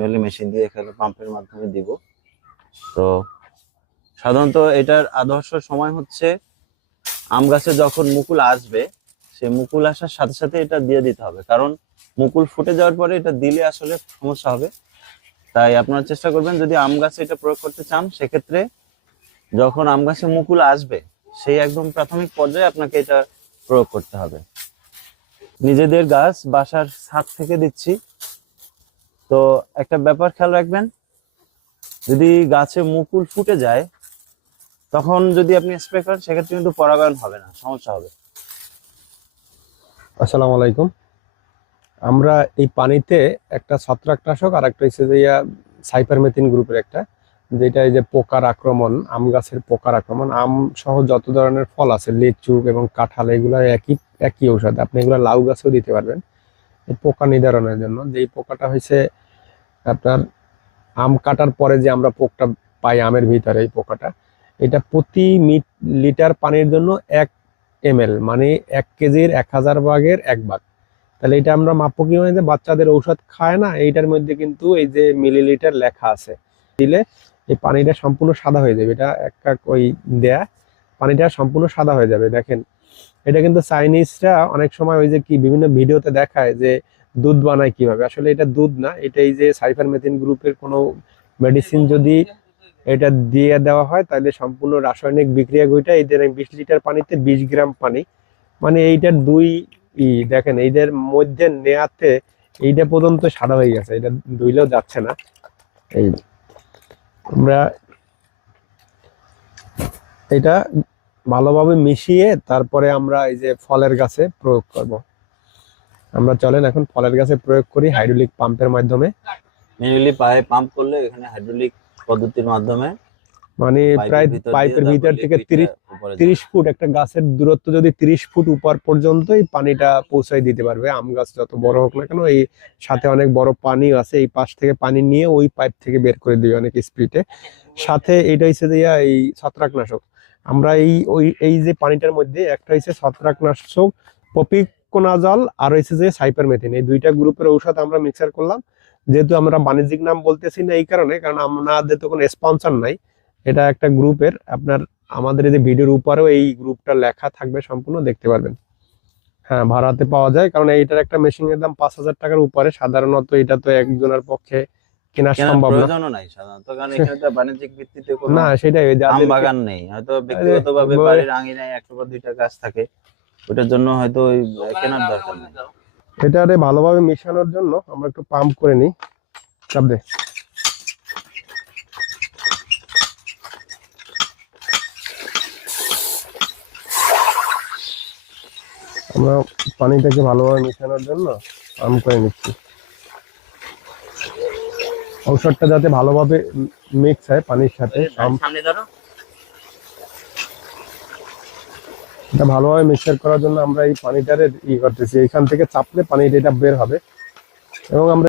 Manually machine দিয়ে এখানে পাম্পের মাধ্যমে দিব। তো সাধারণত এটার আদর্শ সময় হচ্ছে আম গাছে যখন মুকুল আসবে, সে মুকুল আসার সাথে সাথে এটা দিয়ে দিতে হবে। কারণ মুকুল ফুটে যাওয়ার পরে এটা দিলে আসলে সমস্যা হবে। তাই আপনারা চেষ্টা করবেন যদি আম গাছে এটা প্রয়োগ করতে চান, সেক্ষেত্রে যখন আম গাছে মুকুল আসবে, সেই একদম প্রাথমিক পর্যায়ে আপনাকে এটা প্রয়োগ করতে হবে। নিজেদের গাছ বাসার ছাদ থেকে দিচ্ছি। তো একটা ব্যাপার খেয়াল রাখবেন, যদি গাছে মুকুল ফুটে যায়, তখন যদি আপনি স্প্রে করেন, সেক্ষেত্রে কিন্তু পরাগায়ন হবে না, সমস্যা হবে। আসসালামু আলাইকুম। আমরা এই পানিতে একটা ছত্রাকনাশক আর একটা হচ্ছে যে সাইপারমেথিন গ্রুপের একটা, যেটা এই যে পোকার আক্রমণ, আম গাছের পোকার আক্রমণ, আম সহ যত ধরনের ফল আছে লিচু এবং কাঁঠাল, এগুলো একই একই ঔষধ। আপনি এগুলো লাউ গাছেও দিতে পারবেন। পোকা নিবারণের জন্য। যেই পোকাটা হয়েছে আপনার আম কাটার পরে যে আমরা পোকটা পাই আমের ভিতরে এই পোকাটা, এটা প্রতি লিটার পানির জন্য এক এমএল মানে এক কেজির এক হাজার ভাগের এক ভাগ। তাহলে এটা আমরা মাপবো কি মানে যে বাচ্চাদের ঔষধ খায় না, এইটার মধ্যে কিন্তু এই যে মিলিলিটার লেখা আছে। দিলে এই পানিটা সম্পূর্ণ সাদা হয়ে যাবে। এটা এক কাক ওই দেয়া, পানিটা সম্পূর্ণ সাদা হয়ে যাবে। দেখেন এটা কিন্তু চাইনিজরা অনেক সময় ওই যে কি বিভিন্ন ভিডিওতে দেখায় যে দুধ বানায় কীভাবে। আসলে এটা দুধ না, এটা এই যে সাইফারমেথিন গ্রুপের কোনো মেডিসিন যদি এটা দিয়ে দেওয়া হয়, তাহলে সম্পূর্ণ রাসায়নিক বিক্রিয়া ঘটে এদের বিশ লিটার পানিতে বিশ গ্রাম পানি। মানে এইটার দুই ই, দেখেন, এইদের মধ্যে নেয়াতে এইটা পর্যন্ত সাদা হয়ে গেছে, এটা ধুইলেও যাচ্ছে না। এই আমরা এটা ভালোভাবে মিশিয়ে তারপরে আমরা এই যে ফলের গাছে প্রয়োগ করব। আমরা চলেন এখন ফলের গাছে প্রয়োগ করি হাইড্রোলিক পাম্পের মাধ্যমে। ম্যানুয়ালি পায়ে পাম্প করলে এখানে হাইড্রোলিক পদ্ধতির মাধ্যমে মানে প্রায় পাইপের ভিতর থেকে তিরিশ তিরিশ ফুট একটা গাছের দূরত্ব যদি তিরিশ ফুট উপর পর্যন্ত এই পানিটা পৌঁছায় দিতে পারবে। আম গাছ যত বড় হোক না কেন এই সাথে অনেক বড় পানি আছে এই পাশ থেকে পানি নিয়ে ওই পাইপ থেকে বের করে দিবে অনেক স্পিডে সাথে এটা হচ্ছে দিয়া এই ছত্রাকনাশক। আমরা এই, ওই, এই যে পানিটার মধ্যে একটা হচ্ছে ছত্রাকনাশক, পপিকোনাজল আর হচ্ছে যে সাইপারমেথিন। এই দুইটা গ্রুপের ঔষধ আমরা মিক্সার করলাম। যেহেতু আমরা বাণিজ্যিক নাম বলতেছি না এই কারণে, কারণ আমাদের তো কোনো স্পন্সর নাই। এটা একটা গ্রুপের, আপনার আমাদের এই যে ভিডিওর উপরেও এই গ্রুপটা লেখা থাকবে সম্পূর্ণ, দেখতে পারবেন। হ্যাঁ ভাড়াতে পাওয়া যায়, কারণ এইটার একটা মেশিনের দাম পাঁচ হাজার টাকার উপরে। সাধারণত এটা তো একজনের পক্ষে কেনা সম্ভব না নাই সাধারণত কারণ এখানে তো বাণিজ্যিক ভিত্তিতে কোনো না সেটাই আম বাগান নেই। হয়তো ব্যক্তিগতভাবে বাড়ির আঙিনায় একটা বা দুইটা গাছ থাকে ওটার জন্য হয়তো ওই কেনার দরকার নেই। এটারে ভালোভাবে মেশানোর জন্য আমরা একটু পাম্প করে নিই। চাপ দে। আমরা পানিটাকে ভালোভাবে মেশানোর জন্য পাম্প করে নিচ্ছি। ঔষধটা যাতে ভালোভাবে মিক্স হয় পানির সাথে এটা ভালোভাবে মিক্সার করার জন্য আমরা এই পানিটারে ই করতেছি। এখান থেকে চাপলে পানিটা এটা বের হবে। এবং আমরা